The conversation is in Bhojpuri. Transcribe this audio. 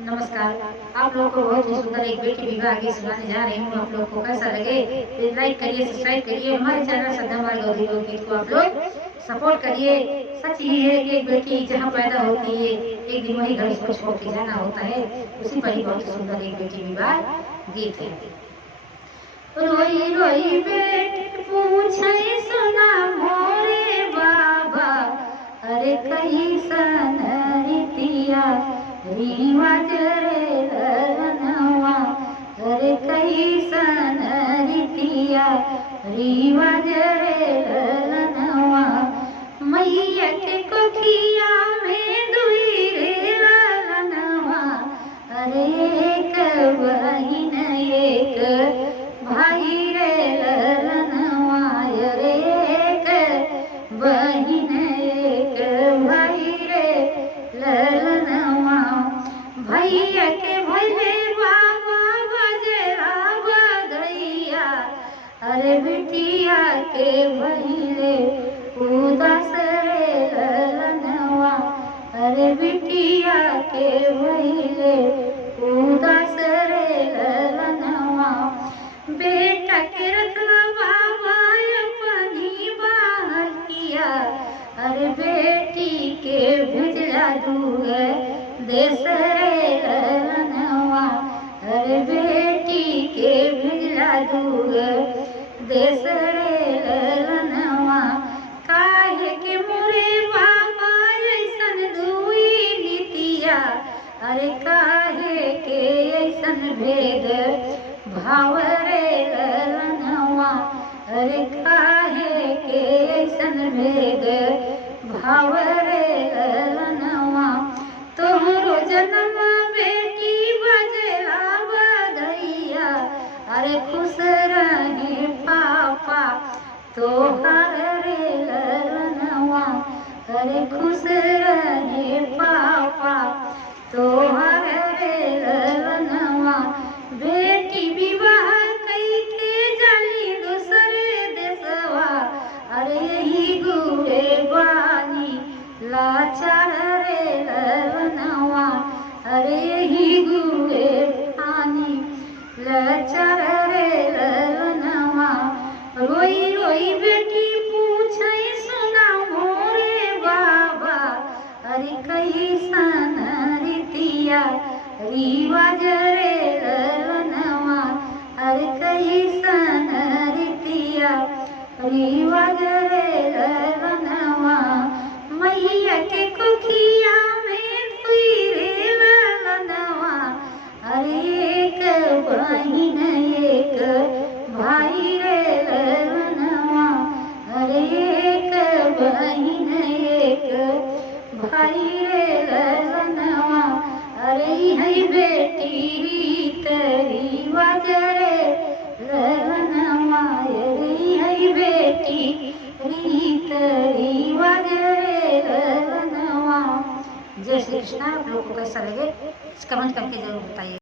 नमस्कार। आप लोगों को बहुत ही सुंदर एक बेटी विवाह गीत सुनाने जा रही हूँ। आप लोग को कैसा लगे लाइक करिए, सब्सक्राइब करिए। हमारे चैनल सद्दामार गौरी लोकगीत को आप लोग सपोर्ट करिए। सच ही है कि एक बेटी जहाँ पैदा होती है एक दिन वही घर उसको छोड़ के जाना होता है। उसी पर ही बहुत ही सुंदर एक बेटी विवाह गीत है। रोई रोई बेटी पूछे सुना मोरे बाबा, अरे कहीं सन रीतिया रिवाज रे रनवा, अरे कहीं सन रीतिया रिवाज रे रनवा। मैया के कोखिया में दुई रे रनवा, अरे एक बहिन एक भाई रे रनवा, अरे एक बहिन एक भाई रे ललनवा। भैया के भले बाबा बजरा बधैया, अरे बिटिया के भैले उदास रे ललनवा, अरे बिटिया के भैले उदास रे ललनवा। बेटा के रखना बाबा अपनी बाहर किया, अरे बेटी के भेजला दूर देश रे ललनवा, अरे बेटी के भेजला दूर देश रे ललनवा। काहे के मोरे बाबा ऐसन दुई नीतिया, अरे काहे के ऐसन भेद भाव रे ललनवा, अरे काहे के ऐसन भेद भाव रे ललनवा। तोहरो जन्म बेटी बजरा बधैया, अरे खुश रहे पापा तोहार रे ललनवा, अरे खुश रहे पापा तोहार रे ललनवा। बेटी विवाह कई के जाली दूसरे देशवा, अरे यही गुरे बानी लाचार रे ललनवा, अरे यही गुरे बानी लाचार रे ललनवा। रोई रोई बेटी पूछे सुना मोरे बाबा, अरे कहीं सन रीतिया रिवाज रे ललनवा, अरे कहीं सन रीतिया रिवाज रे ललनवा। मैया के कोखिया में दुई रे ललनवा, अरे एक बहिन एक भाई रे ललनवा, अरे एक बहिन एक भाई रे ललनवा। अरे है बेटी रीत रिवाज रे ललनवा, अरे है बेटी रीत रिवाज रे ललनवा। जय श्री कृष्णा। आप लोग को कैसा लगे कमेंट करके जरूर बताइए।